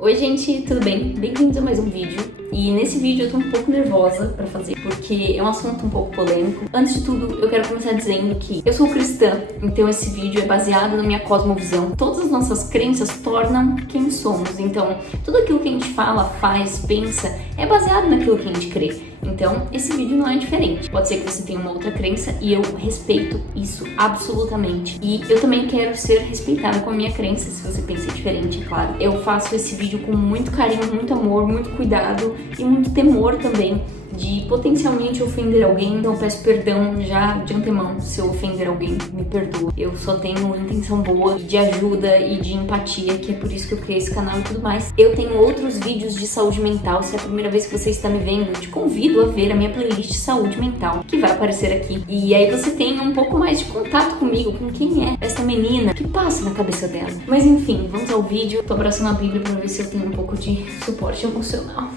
Oi gente, tudo bem? Bem-vindos a mais um vídeo. E nesse vídeo eu tô um pouco nervosa pra fazer, porque é um assunto um pouco polêmico. Antes de tudo, eu quero começar dizendo que eu sou cristã, então esse vídeo é baseado na minha cosmovisão. Todas as nossas crenças tornam quem somos, então tudo aquilo que a gente fala, faz, pensa, é baseado naquilo que a gente crê. Então, esse vídeo não é diferente. Pode ser que você tenha uma outra crença e eu respeito isso absolutamente. E eu também quero ser respeitada com a minha crença, se você pensa diferente, é claro. Eu faço esse vídeo com muito carinho, muito amor, muito cuidado e muito temor também de potencialmente ofender alguém, então eu peço perdão já de antemão se eu ofender alguém, me perdoa. Eu só tenho intenção boa de ajuda e de empatia, que é por isso que eu criei esse canal e tudo mais. Eu tenho outros vídeos de saúde mental, se é a primeira vez que você está me vendo, eu te convido a ver a minha playlist Saúde Mental, que vai aparecer aqui. E aí você tem um pouco mais de contato comigo, com quem é essa menina, que passa na cabeça dela. Mas enfim, vamos ao vídeo. Tô abraçando a Bíblia pra ver se eu tenho um pouco de suporte emocional.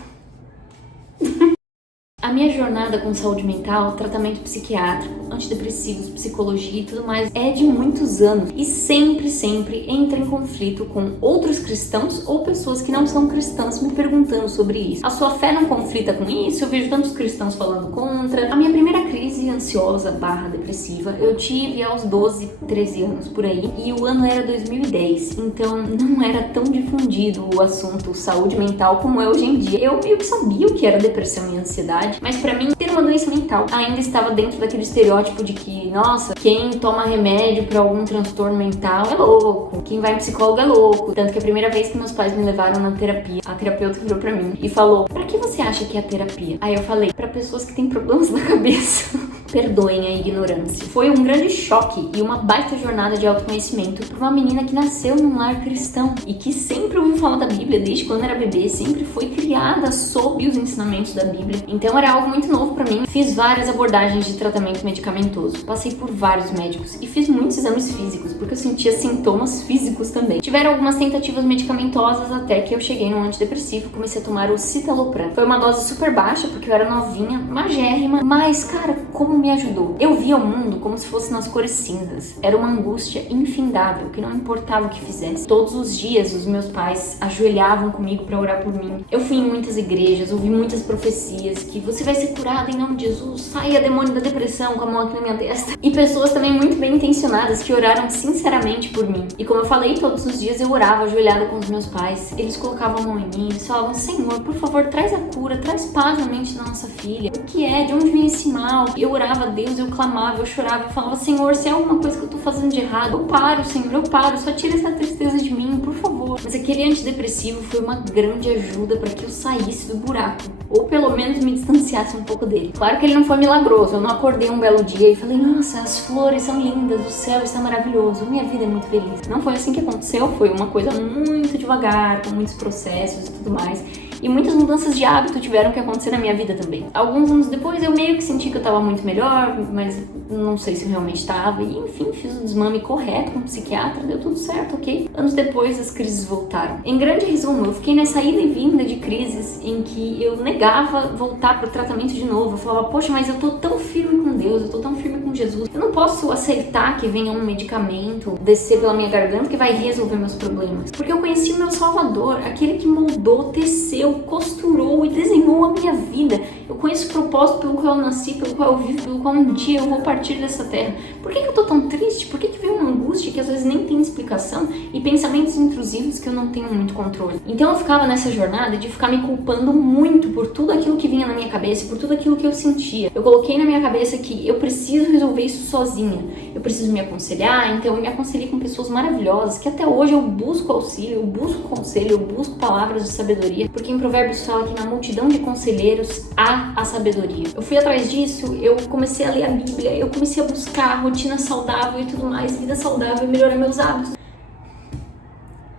A minha jornada com saúde mental, tratamento psiquiátrico, antidepressivos, psicologia e tudo mais é de muitos anos e sempre entra em conflito com outros cristãos ou pessoas que não são cristãs me perguntando sobre isso. A sua fé não conflita com isso? Eu vejo tantos cristãos falando contra. A minha primeira crise ansiosa / depressiva eu tive aos 12, 13 anos por aí e o ano era 2010, então não era tão difundido o assunto saúde mental como é hoje em dia. Eu meio que sabia o que era depressão e ansiedade, mas pra mim, ter uma doença mental ainda estava dentro daquele estereótipo de que, nossa, quem toma remédio pra algum transtorno mental é louco, quem vai em psicólogo é louco. Tanto que a primeira vez que meus pais me levaram na terapia, a terapeuta virou pra mim e falou: pra que você acha que é a terapia? Aí eu falei: pra pessoas que têm problemas na cabeça. Perdoem a ignorância. Foi um grande choque e uma baita jornada de autoconhecimento para uma menina que nasceu num lar cristão e que sempre ouviu falar da Bíblia desde quando era bebê, sempre foi criada sob os ensinamentos da Bíblia. Então era algo muito novo para mim. Fiz várias abordagens de tratamento medicamentoso, passei por vários médicos e fiz muitos exames físicos, porque eu sentia sintomas físicos também. Tiveram algumas tentativas medicamentosas até que eu cheguei no antidepressivo, comecei a tomar o citalopram. Foi uma dose super baixa, porque eu era novinha, magérrima, mas, cara, como me ajudou. Eu via o mundo como se fosse nas cores cinzas. Era uma angústia infindável, que não importava o que fizesse. Todos os dias, os meus pais ajoelhavam comigo para orar por mim. Eu fui em muitas igrejas, ouvi muitas profecias, que você vai ser curada em nome de Jesus, saia demônio da depressão com a mão aqui na minha testa. E pessoas também muito bem intencionadas que oraram sinceramente por mim. E como eu falei, todos os dias eu orava ajoelhada com os meus pais. Eles colocavam a mão em mim, eles falavam: Senhor, por favor, traz a cura, traz paz na mente da nossa filha. O que é? De onde vem esse mal? Eu orava a Deus, eu clamava, eu chorava, eu falava: Senhor, se é alguma coisa que eu tô fazendo de errado, eu paro, Senhor, eu paro, só tira essa tristeza de mim, por favor. Mas aquele antidepressivo foi uma grande ajuda para que eu saísse do buraco, ou pelo menos me distanciasse um pouco dele. Claro que ele não foi milagroso, eu não acordei um belo dia e falei: nossa, as flores são lindas, o céu está maravilhoso, minha vida é muito feliz. Não foi assim que aconteceu, foi uma coisa muito devagar, com muitos processos e tudo mais. E muitas mudanças de hábito tiveram que acontecer na minha vida também. Alguns anos depois eu meio que senti que eu tava muito melhor, mas não sei se eu realmente estava. E enfim, fiz o desmame correto com o psiquiatra, deu tudo certo, ok? Anos depois as crises voltaram. Em grande resumo, eu fiquei nessa ida e vinda de crises em que eu negava voltar pro tratamento de novo. Eu falava: poxa, mas eu tô tão firme com Deus, eu tô tão firme com Jesus. Eu não posso aceitar que venha um medicamento descer pela minha garganta que vai resolver meus problemas. Porque eu conheci o meu Salvador, aquele que moldou, teceu, costurou e desenhou a minha vida. Eu conheço o propósito pelo qual eu nasci, pelo qual eu vivo, pelo qual um dia eu vou partir dessa terra. Por que eu tô tão triste? Por que vem uma angústia que às vezes nem tem explicação e pensamentos intrusivos que eu não tenho muito controle? Então eu ficava nessa jornada de ficar me culpando muito por tudo aquilo que vinha na minha cabeça, por tudo aquilo que eu sentia. Eu coloquei na minha cabeça que eu preciso resolver isso sozinha. Eu preciso me aconselhar, então eu me aconselhei com pessoas maravilhosas que até hoje eu busco auxílio, eu busco conselho, eu busco palavras de sabedoria, porque em Provérbios fala que na multidão de conselheiros há a sabedoria. Eu fui atrás disso, eu comecei a ler a Bíblia, eu comecei a buscar rotina saudável e tudo mais, vida saudável, melhorar meus hábitos.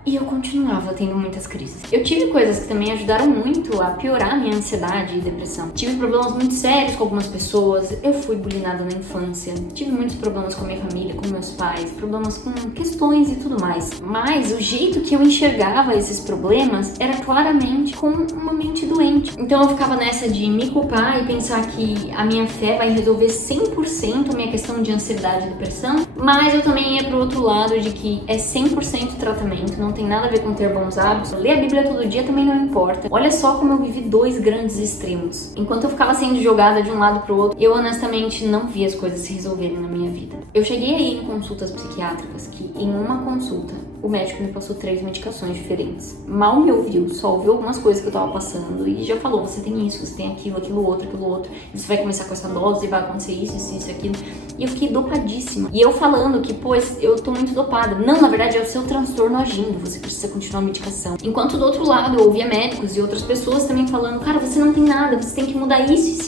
E eu continuava tendo muitas crises. Eu tive coisas que também ajudaram muito a piorar a minha ansiedade e depressão. Tive problemas muito sérios com algumas pessoas, eu fui bulinada na infância, tive muitos problemas com a minha família, com meus pais, problemas com questões e tudo mais. Mas o jeito que eu enxergava esses problemas era claramente com uma mente doente. Então eu ficava nessa de me culpar e pensar que a minha fé vai resolver 100% a minha questão de ansiedade e depressão, mas eu também ia pro outro lado de que é 100% tratamento, não tem tem nada a ver com ter bons hábitos. Ler a Bíblia todo dia também não importa. Olha só como eu vivi dois grandes extremos. Enquanto eu ficava sendo jogada de um lado pro outro, eu honestamente não vi as coisas se resolverem na minha vida. Eu cheguei aí em consultas psiquiátricas que, em uma consulta, o médico me passou 3 medicações diferentes. Mal me ouviu, só ouviu algumas coisas que eu tava passando e já falou, você tem isso, você tem aquilo, aquilo outro, e você vai começar com essa dose e vai acontecer isso, aquilo. E eu fiquei dopadíssima. E eu falando que, eu tô muito dopada. Não, na verdade é o seu transtorno agindo, você precisa continuar a medicação. Enquanto do outro lado eu ouvia médicos e outras pessoas também falando, cara, você não tem nada, você tem que mudar isso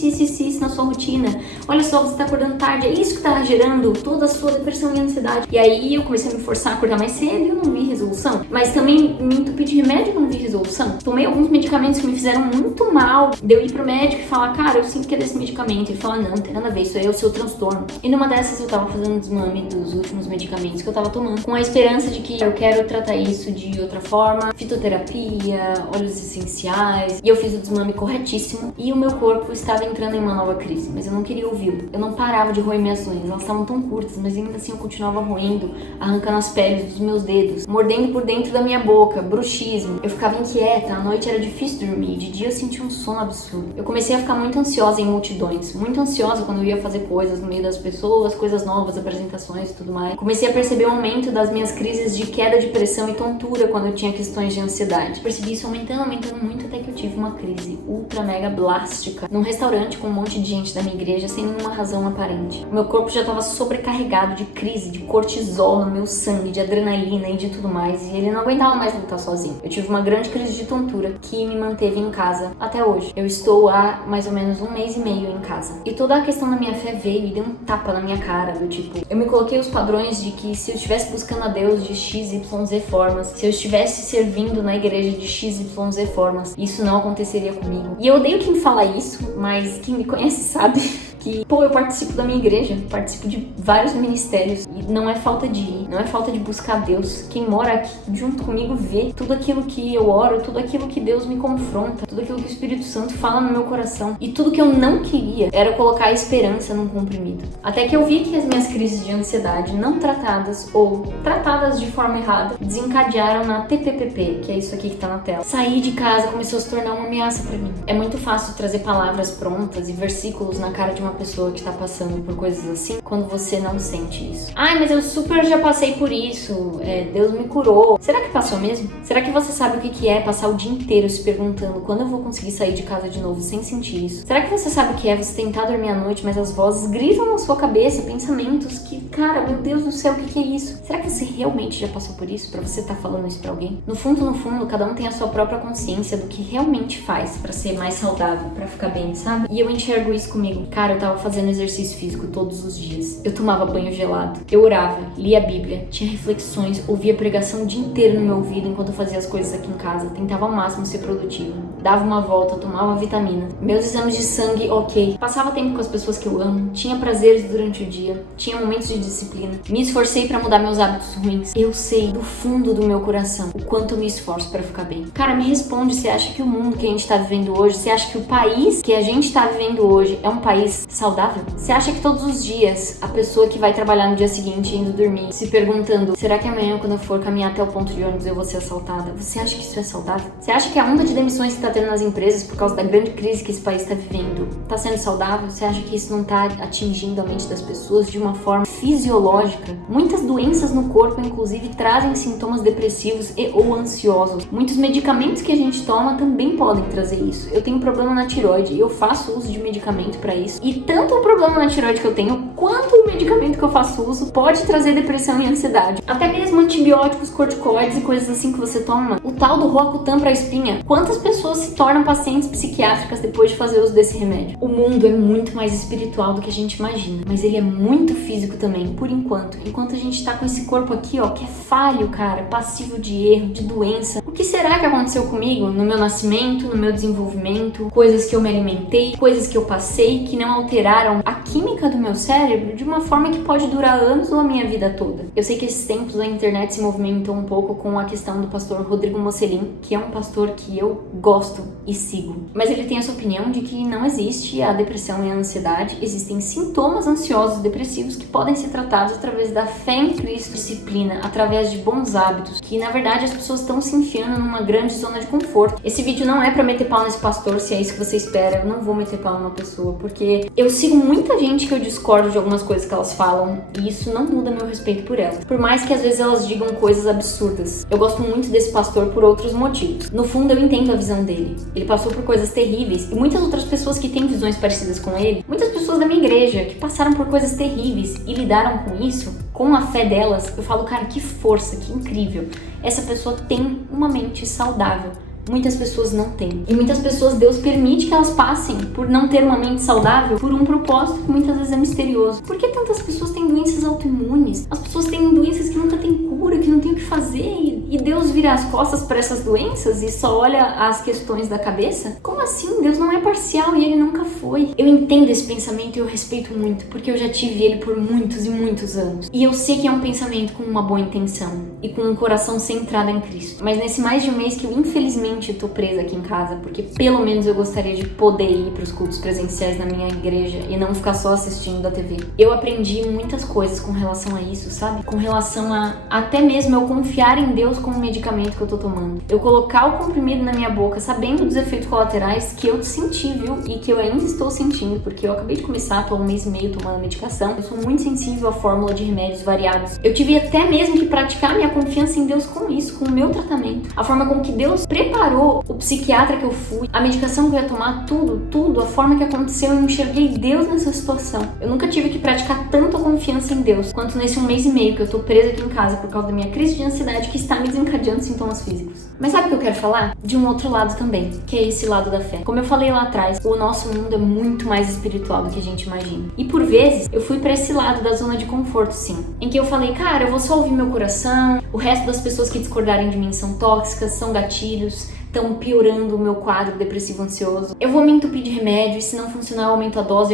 na sua rotina. Olha só, você tá acordando tarde, é isso que tá gerando toda a sua depressão e ansiedade. E aí eu comecei a me forçar a acordar mais cedo e eu não vi resolução. Mas também me entupi de remédio e não vi resolução. Tomei alguns medicamentos que me fizeram muito mal. De eu ir pro médico e falar, cara, eu sinto que é desse medicamento. Ele fala, não tem nada a ver, isso aí é o seu transtorno. E numa dessas eu tava fazendo um desmame dos últimos medicamentos que eu tava tomando, com a esperança de que eu quero tratar isso de outra forma, fitoterapia, óleos essenciais. E eu fiz o desmame corretíssimo e o meu corpo estava entrando em uma nova crise, mas eu não queria ouvi-lo. Eu não parava de roer minhas unhas, elas estavam tão curtas, mas ainda assim eu continuava roendo, arrancando as peles dos meus dedos, mordendo por dentro da minha boca, bruxismo. Eu ficava inquieta, à noite era difícil dormir, de dia eu sentia um sono absurdo. Eu comecei a ficar muito ansiosa em multidões, muito ansiosa quando eu ia fazer coisas no meio das pessoas, coisas novas, apresentações e tudo mais. Comecei a perceber o aumento das minhas crises de queda de pressão e tontura quando eu tinha questões de ansiedade. Percebi isso aumentando muito, até que eu tive uma crise ultra mega blástica num restaurante com um monte de gente da minha igreja sem nenhuma razão aparente. O meu corpo já estava sobrecarregado de crise, de cortisol no meu sangue, de adrenalina e de tudo mais, e ele não aguentava mais lutar sozinho. Eu tive uma grande crise de tontura que me manteve em casa até hoje. Eu estou há mais ou menos 1 mês e meio em casa. E toda a questão da minha fé veio e deu um tapa na minha cara, do tipo, eu me coloquei os padrões de que se eu estivesse buscando a Deus de XYZ formas, se eu estivesse servindo na igreja de XYZ formas, isso não aconteceria comigo. E eu odeio quem fala isso, mas quem me conhece sabe que, eu participo da minha igreja, participo de vários ministérios e não é falta de ir, não é falta de buscar Deus. Quem mora aqui junto comigo vê tudo aquilo que eu oro, tudo aquilo que Deus me confronta, tudo aquilo que o Espírito Santo fala no meu coração. E tudo que eu não queria era colocar a esperança num comprimido. Até que eu vi que as minhas crises de ansiedade não tratadas ou tratadas de forma errada desencadearam na TPPP, que é isso aqui que tá na tela. Sair de casa começou a se tornar uma ameaça pra mim. É muito fácil trazer palavras prontas e versículos na cara de uma pessoa que tá passando por coisas assim, quando você não sente isso. Ai, mas eu super já passei por isso, Deus me curou. Será que passou mesmo? Será que você sabe o que é passar o dia inteiro se perguntando quando eu vou conseguir sair de casa de novo sem sentir isso? Será que você sabe o que é você tentar dormir à noite, mas as vozes gritam na sua cabeça, pensamentos que, cara, meu Deus do céu, o que é isso? Será que você realmente já passou por isso, pra você tá falando isso pra alguém? No fundo, cada um tem a sua própria consciência do que realmente faz pra ser mais saudável, pra ficar bem, sabe? E eu enxergo isso comigo. Cara, eu tava fazendo exercício físico todos os dias. Eu tomava banho gelado. Eu orava, lia a Bíblia, tinha reflexões, ouvia pregação o dia inteiro no meu ouvido enquanto eu fazia as coisas aqui em casa. Tentava ao máximo ser produtiva. Dava uma volta, tomava vitamina. Meus exames de sangue, ok. Passava tempo com as pessoas que eu amo. Tinha prazeres durante o dia. Tinha momentos de disciplina. Me esforcei pra mudar meus hábitos ruins. Eu sei do fundo do meu coração o quanto eu me esforço pra ficar bem. Cara, me responde, você acha que o mundo que a gente tá vivendo hoje, você acha que o país que a gente tá vivendo hoje é um país saudável? Você acha que todos os dias a pessoa que vai trabalhar no dia seguinte indo dormir, se perguntando, será que amanhã quando eu for caminhar até o ponto de ônibus eu vou ser assaltada? Você acha que isso é saudável? Você acha que a onda de demissões que tá tendo nas empresas por causa da grande crise que esse país tá vivendo tá sendo saudável? Você acha que isso não tá atingindo a mente das pessoas de uma forma fisiológica? Muitas doenças no corpo, inclusive, trazem sintomas depressivos e ou ansiosos. Muitos medicamentos que a gente toma também podem trazer isso. Eu tenho problema na tireoide e eu faço uso de medicamento pra isso. E tanto o problema na tireoide que eu tenho, quanto o medicamento que eu faço uso, pode trazer depressão e ansiedade. Até mesmo antibióticos, corticoides e coisas assim que você toma. O tal do Roacutan pra espinha. Quantas pessoas se tornam pacientes psiquiátricas depois de fazer uso desse remédio? O mundo é muito mais espiritual do que a gente imagina, mas ele é muito físico também, por enquanto. Enquanto a gente tá com esse corpo aqui, ó, que é falho, cara, passivo de erro, de doença. O que será que aconteceu comigo no meu nascimento, no meu desenvolvimento? Coisas que eu me alimentei, coisas que eu passei que não alteraram a química do meu cérebro de uma uma forma que pode durar anos ou a minha vida toda. Eu sei que esses tempos a internet se movimentou um pouco com a questão do pastor Rodrigo Mocelin, que é um pastor que eu gosto e sigo. Mas ele tem essa opinião de que não existe a depressão e a ansiedade, existem sintomas ansiosos depressivos que podem ser tratados através da fé em Cristo, disciplina, através de bons hábitos, que na verdade as pessoas estão se enfiando numa grande zona de conforto. Esse vídeo não é pra meter pau nesse pastor, se é isso que você espera. Eu não vou meter pau numa pessoa, porque eu sigo muita gente que eu discordo de algumas coisas que elas falam, e isso não muda meu respeito por elas. Por mais que às vezes elas digam coisas absurdas. Eu gosto muito desse pastor por outros motivos. No fundo, eu entendo a visão dele. Ele passou por coisas terríveis, e muitas outras pessoas que têm visões parecidas com ele, muitas pessoas da minha igreja que passaram por coisas terríveis e lidaram com isso, com a fé delas, eu falo, cara, que força, que incrível. Essa pessoa tem uma mente saudável. Muitas pessoas não têm. E muitas pessoas Deus permite que elas passem por não ter uma mente saudável por um propósito que muitas vezes é misterioso. Por que tantas pessoas têm doenças autoimunes? As pessoas têm doenças que nunca têm cura, que não tem o que fazer, e Deus vira as costas para essas doenças e só olha as questões da cabeça? Como assim? Deus não é parcial e Ele nunca foi. Eu entendo esse pensamento e eu respeito muito, porque eu já tive ele por muitos e muitos anos. E eu sei que é um pensamento com uma boa intenção e com um coração centrado em Cristo. Mas nesse mais de um mês que eu infelizmente tô presa aqui em casa, porque pelo menos eu gostaria de poder ir pros cultos presenciais na minha igreja e não ficar só assistindo da TV. Eu aprendi muitas coisas com relação a isso, sabe? Com relação a até mesmo eu confiar em Deus com o medicamento que eu tô tomando. Eu colocar o comprimido na minha boca, sabendo dos efeitos colaterais que eu senti, viu? E que eu ainda estou sentindo, porque eu acabei de começar, tô há 1 mês e meio tomando medicação. Eu sou muito sensível à fórmula de remédios variados. Eu tive até mesmo que praticar minha confiança em Deus com isso, com o meu tratamento. A forma com que Deus preparou o psiquiatra que eu fui, a medicação que eu ia tomar, tudo, a forma que aconteceu, eu enxerguei Deus nessa situação. Eu nunca tive que praticar tanto a confiança em Deus quanto nesse 1 mês e meio que eu tô presa aqui em casa por causa da minha crise de ansiedade que está me desencadeando sintomas físicos. Mas sabe o que eu quero falar? De um outro lado também, que é esse lado da fé. Como eu falei lá atrás, o nosso mundo é muito mais espiritual do que a gente imagina. E por vezes, eu fui pra esse lado da zona de conforto, sim. Em que eu falei, cara, eu vou só ouvir meu coração, o resto das pessoas que discordarem de mim são tóxicas, são gatilhos, estão piorando o meu quadro depressivo ansioso. Eu vou me entupir de remédio, e se não funcionar eu aumento a dose,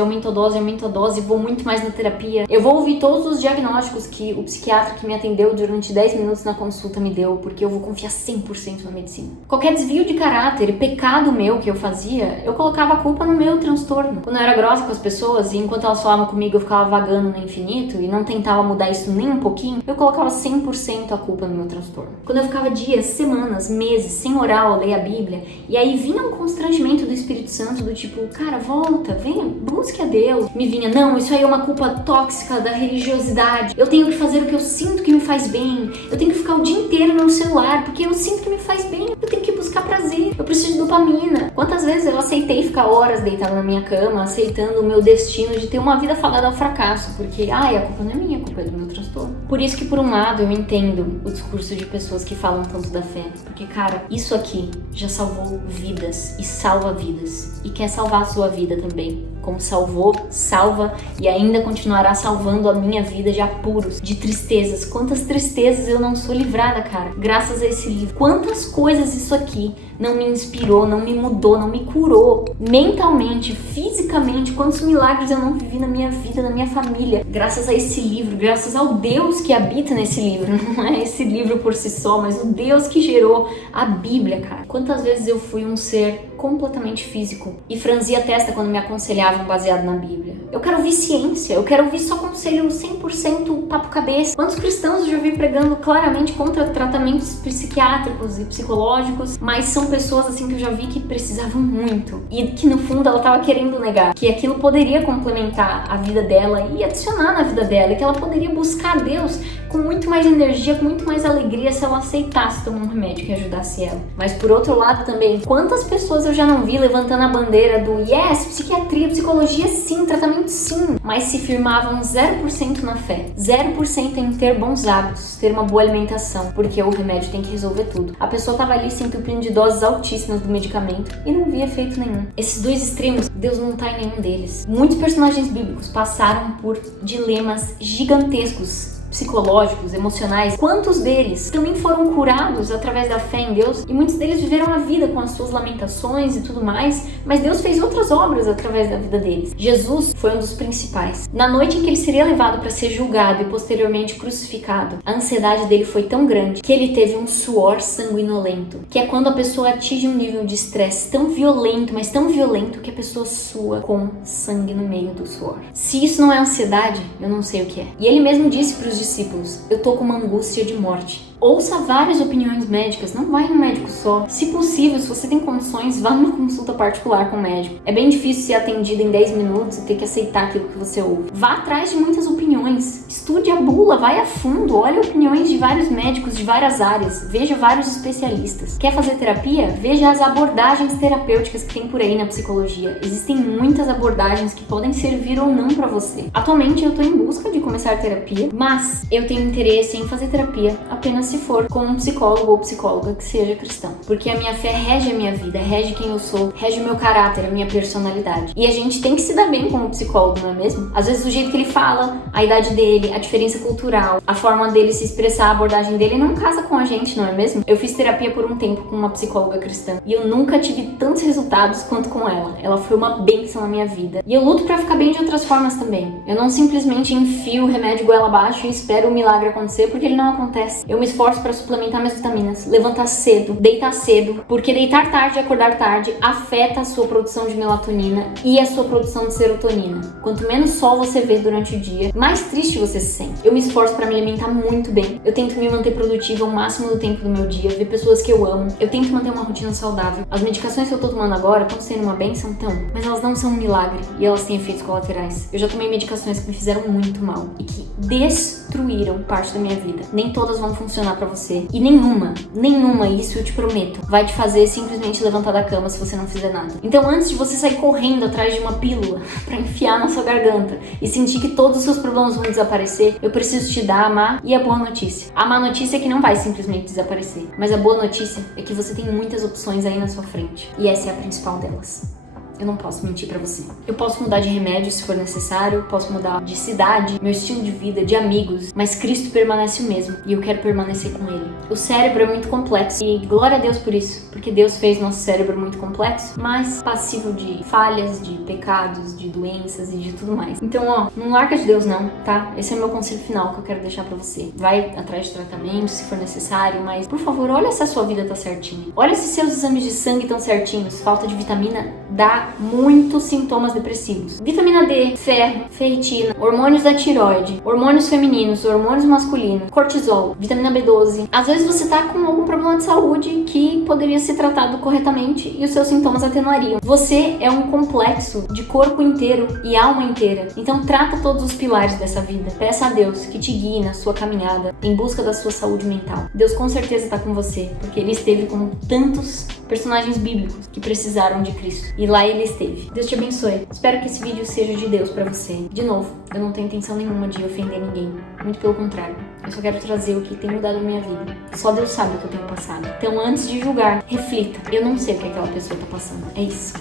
vou muito mais na terapia. Eu vou ouvir todos os diagnósticos que o psiquiatra que me atendeu durante 10 minutos na consulta me deu, porque eu vou confiar 100% na medicina. Qualquer desvio de caráter e pecado meu que eu fazia, eu colocava a culpa no meu transtorno. Quando eu era grossa com as pessoas e enquanto elas falavam comigo eu ficava vagando no infinito e não tentava mudar isso nem um pouquinho, eu colocava 100% a culpa no meu transtorno. Quando eu ficava dias, semanas, meses sem orar ou ler a Bíblia, e aí vinha um constrangimento do Espírito Santo do tipo, cara, volta, venha, busque a Deus. Me vinha, não, isso aí é uma culpa tóxica da religiosidade, eu tenho que fazer o que eu sinto que me faz bem, eu tenho que ficar o dia inteiro no celular, porque eu sinto que me faz bem, eu tenho que buscar prazer, eu preciso de dopamina. Quantas vezes eu aceitei ficar horas deitada na minha cama, aceitando o meu destino de ter uma vida fadada ao fracasso, porque, a culpa não é minha, a culpa é do meu transtorno. Por isso que, por um lado, eu entendo o discurso de pessoas que falam tanto da fé, porque, cara, isso aqui já salvou vidas e salva vidas, e quer salvar a sua vida também, como salvou, salva e ainda continuará salvando a minha vida de apuros, de tristezas. Quantas tristezas eu não sou livrada, cara, graças a esse livro. Quantas coisas isso aqui não me inspirou, não me mudou, não me curou mentalmente, fisicamente, quantos milagres eu não vivi na minha vida, na minha família, graças a esse livro, graças ao Deus que habita nesse livro. Não é esse livro por si só, mas o Deus que gerou a Bíblia, cara. Quantas vezes eu fui um ser completamente físico e franzia a testa quando me aconselhavam baseado na Bíblia. Eu quero ouvir ciência, eu quero ouvir só conselho 100% papo cabeça. Quantos cristãos eu já vi pregando claramente contra tratamentos psiquiátricos e psicológicos, mas são pessoas assim que eu já vi que precisavam muito e que no fundo ela tava querendo negar que aquilo poderia complementar a vida dela e adicionar na vida dela, e que ela poderia buscar Deus com muito mais energia, com muito mais alegria se ela aceitasse tomar um remédio que ajudasse ela. Mas por outro lado também, quantas pessoas eu já não vi levantando a bandeira do yes, psiquiatria, psicologia sim, tratamento sim, mas se firmavam 0% na fé, 0% em ter bons hábitos, ter uma boa alimentação, porque o remédio tem que resolver tudo. A pessoa tava ali se entupindo de doses altíssimas do medicamento e não via efeito nenhum. Esses dois extremos, Deus não tá em nenhum deles. Muitos personagens bíblicos passaram por dilemas gigantescos psicológicos, emocionais, quantos deles também foram curados através da fé em Deus? E muitos deles viveram a vida com as suas lamentações e tudo mais, mas Deus fez outras obras através da vida deles. Jesus foi um dos principais. Na noite em que ele seria levado para ser julgado e posteriormente crucificado, a ansiedade dele foi tão grande que ele teve um suor sanguinolento, que é quando a pessoa atinge um nível de estresse tão violento, mas tão violento que a pessoa sua com sangue no meio do suor. Se isso não é ansiedade, eu não sei o que é. E ele mesmo disse para os discípulos: eu tô com uma angústia de morte. Ouça várias opiniões médicas, não vai no médico só. Se possível, se você tem condições, vá numa consulta particular com o médico. É bem difícil ser atendido em 10 minutos e ter que aceitar aquilo que você ouve. Vá atrás de muitas opiniões. Estude a bula, vai a fundo, olhe opiniões de vários médicos de várias áreas, veja vários especialistas. Quer fazer terapia? Veja as abordagens terapêuticas que tem por aí na psicologia. Existem muitas abordagens que podem servir ou não para você. Atualmente eu tô em busca de começar terapia, mas eu tenho interesse em fazer terapia apenas se for com um psicólogo ou psicóloga que seja cristão. Porque a minha fé rege a minha vida, rege quem eu sou, rege o meu caráter, a minha personalidade. E a gente tem que se dar bem como psicólogo, não é mesmo? Às vezes o jeito que ele fala, a idade dele, a diferença cultural, a forma dele se expressar, a abordagem dele não casa com a gente, não é mesmo? Eu fiz terapia por um tempo com uma psicóloga cristã e eu nunca tive tantos resultados quanto com ela. Ela foi uma bênção na minha vida. E eu luto pra ficar bem de outras formas também. Eu não simplesmente enfio o remédio goela abaixo e espero o milagre acontecer, porque ele não acontece. Eu me esforço para suplementar minhas vitaminas, levantar cedo, deitar cedo, porque deitar tarde e acordar tarde afeta a sua produção de melatonina e a sua produção de serotonina. Quanto menos sol você vê durante o dia, mais triste você se sente. Eu me esforço para me alimentar muito bem. Eu tento me manter produtiva o máximo do tempo do meu dia, ver pessoas que eu amo. Eu tento manter uma rotina saudável. As medicações que eu tô tomando agora estão sendo uma bênção, então, mas elas não são um milagre e elas têm efeitos colaterais. Eu já tomei medicações que me fizeram muito mal e que destruíram parte da minha vida. Nem todas vão funcionar pra você. E nenhuma, isso eu te prometo, vai te fazer simplesmente levantar da cama se você não fizer nada. Então antes de você sair correndo atrás de uma pílula pra enfiar na sua garganta e sentir que todos os seus problemas vão desaparecer, eu preciso te dar a má e a boa notícia. A má notícia é que não vai simplesmente desaparecer, mas a boa notícia é que você tem muitas opções aí na sua frente. E essa é a principal delas. Eu não posso mentir pra você. Eu posso mudar de remédio se for necessário, posso mudar de cidade, meu estilo de vida, de amigos, mas Cristo permanece o mesmo e eu quero permanecer com Ele. O cérebro é muito complexo e glória a Deus por isso, porque Deus fez nosso cérebro muito complexo, mas passível de falhas, de pecados, de doenças e de tudo mais. Então, não larga de Deus não, tá? Esse é o meu conselho final que eu quero deixar pra você. Vai atrás de tratamento se for necessário, mas por favor, olha se a sua vida tá certinha. Olha se seus exames de sangue estão certinhos. Falta de vitamina dá muitos sintomas depressivos. Vitamina D, ferro, ferritina, hormônios da tireoide, hormônios femininos, hormônios masculinos, cortisol, vitamina B12. Às vezes você tá com algum problema de saúde que poderia ser tratado corretamente e os seus sintomas atenuariam. Você é um complexo de corpo inteiro e alma inteira. Então trata todos os pilares dessa vida. Peça a Deus que te guie na sua caminhada em busca da sua saúde mental. Deus com certeza está com você, porque Ele esteve com tantos personagens bíblicos que precisaram de Cristo. E lá Ele esteve. Deus te abençoe. Espero que esse vídeo seja de Deus pra você. De novo, eu não tenho intenção nenhuma de ofender ninguém. Muito pelo contrário. Eu só quero trazer o que tem mudado a minha vida. Só Deus sabe o que eu tenho passado. Então, antes de julgar, reflita. Eu não sei o que aquela pessoa tá passando. É isso.